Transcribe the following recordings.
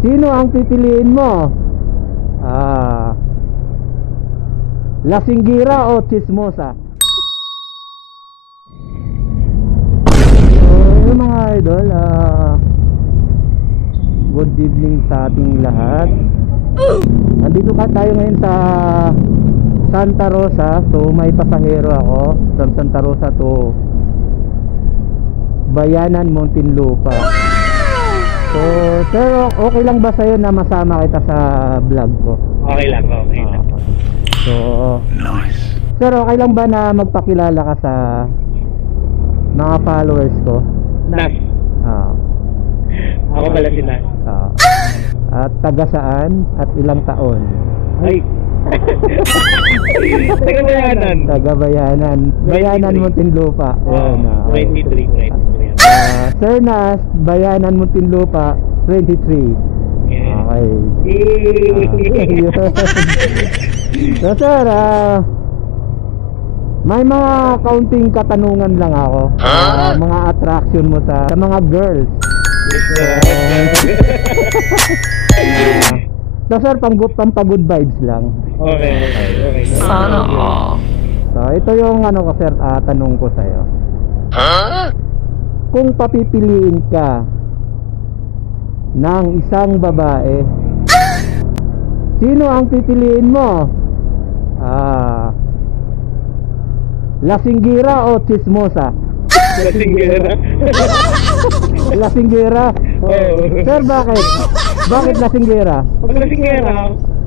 Sino ang pipiliin mo? Lasinggira o chismosa? So yun mga idol, good evening sa ating lahat. Andito tayo ngayon sa Santa Rosa. So may pasahero ako from Santa Rosa to Bayanan, Muntinlupa. So sir, okay lang ba sa'yo na masama kita sa vlog ko? Okay lang, okay lang. So Nice. sir, okay lang ba na magpakilala ka sa mga followers ko? Nas. Ah, Ako pala si Nas. at taga saan at ilang taon? Ay. Taga Bayanan. Taga Bayanan. Bayanan, Muntinlupa. Ayun, 23. Sir Nas, Bayanan, Muntinlupa, 23. Okay. Yun. So sir, may mga kaunting katanungan lang ako. Mga attraction mo sa mga girls. So sir, pampagod vibes lang. Okay. Sana all. So ito yung ano ko sir, tanong ko sa'yo. Kung papipiliin ka ng isang babae, sino ang pipiliin mo? Lasinggira o chismosa? Lasinggera. Lasinggera? Sir, bakit? Bakit lasinggera? Pag lasinggera,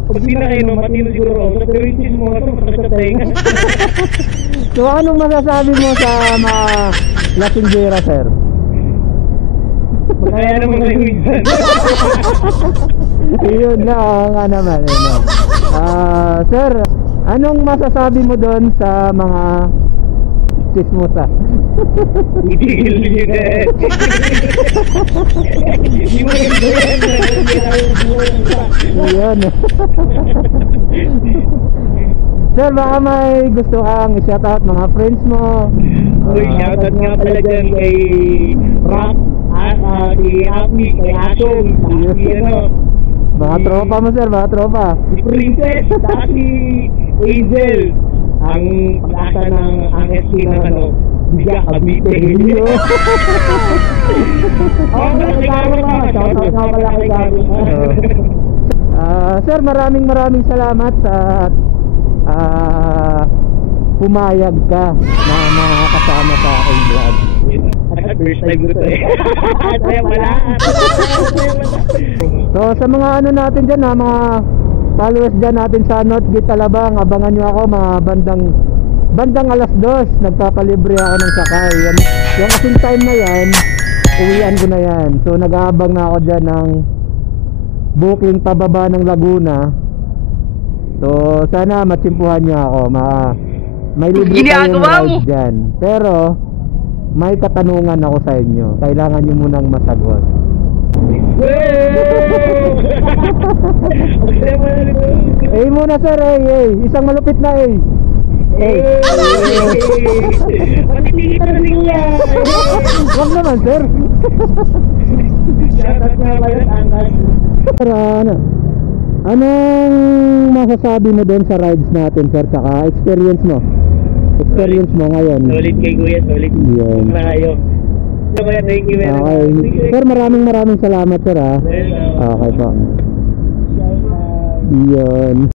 pag di na kayo, matino siguro ako. Pero yung chismosa, masakit sa tenga. So anong masasabi mo sa mga lasinggera, sir? Kaya naman kayo minsan. Yun na nga naman. Sir, anong masasabi mo doon sa mga chismosa? Itigil nyo na. Hindi mo Yun. Sir, baka may gusto kang i-shoutout mga friends mo. Uy, shoutout nga pala dyan kay Rock, si Happy, kay Asong, si Mga tropa mo sir, mga tropa. si Princess, si Angel, ang pag-asa ng SC ng Biga Cavite. Kay Garo ka, shoutout nga pala kay Garo. Sir, maraming salamat sa pumayag ka na makakasama sa aking vlog. First time ko to eh. Kaya wala. So sa mga ano natin dyan, mga followers dyan natin sa Northgate Alabang, abangan nyo ako mga bandang alas 2, nagpapalibre ako ng sakay. Yung kasing time na yan, uwian ko na yan. So nag-aabang na ako dyan ng booking pababa ng Laguna. So sana matsimpuhan nyo ako. May libre kayong ride dyan. Pero may katanungan ako sa inyo. Kailangan nyo munang masagot. Muna sir, isang malupit na Matipigit na rin yan. Wag naman sir. Shoutout nga pala sa angkas. Anong masasabi mo doon sa rides natin sir? Tsaka experience mo ngayon. Solid kay Kuya, solid. Yun. Na kayo. So kaya thank you very Okay. much. Sir, maraming salamat sir ha. Welcome. Okay po. Shoutout. Yun.